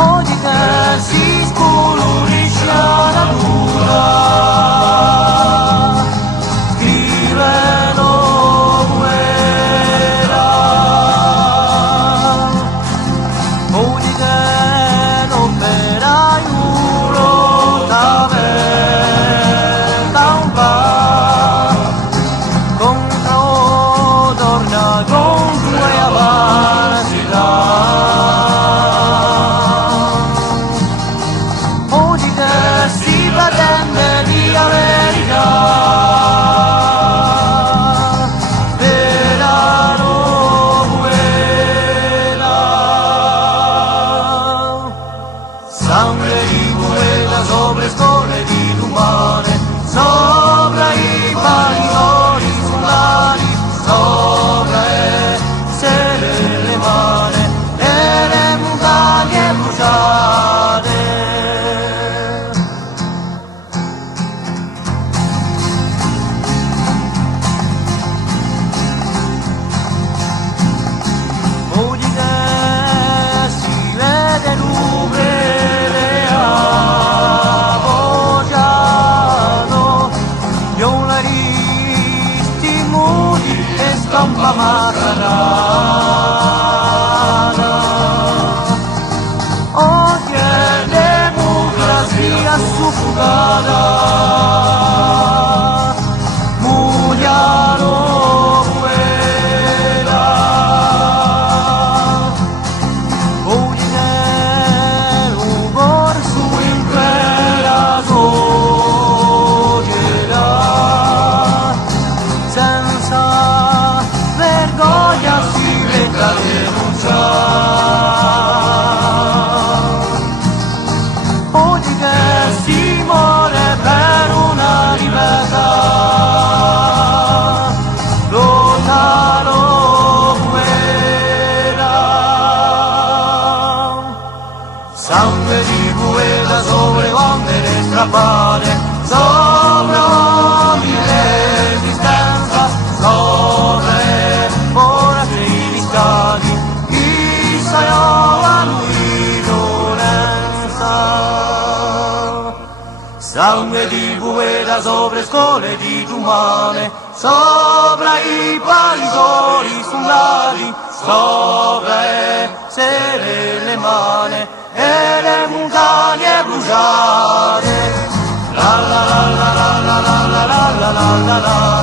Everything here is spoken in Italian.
oggi che si scolorisce la luna, scrivono guerra, oggi che l'operaio t'aveva un pa' contro torna con due avanti là. Sangue di quella sopra le scuole di Lumane, sopra i panisoli solari, sopra essere le mani e le montagne bruciate. Oggi che si vede l'ubre scampa macarana, oggi è democrazia suffocata, mugliano quella, oggi è un corso in quella società, senza vergogna si mette a denunciare. Oggi che si muore per una libertà, lottano guerra. Sangue di quella sopra le bandere strappate, sopra ogni resistenza, sopra sangue di buena sopra scuole di Lumane, sopra i panisoli sullati, sopra essere le mani e le montagne bruciate. La la la la la la la la la la la la.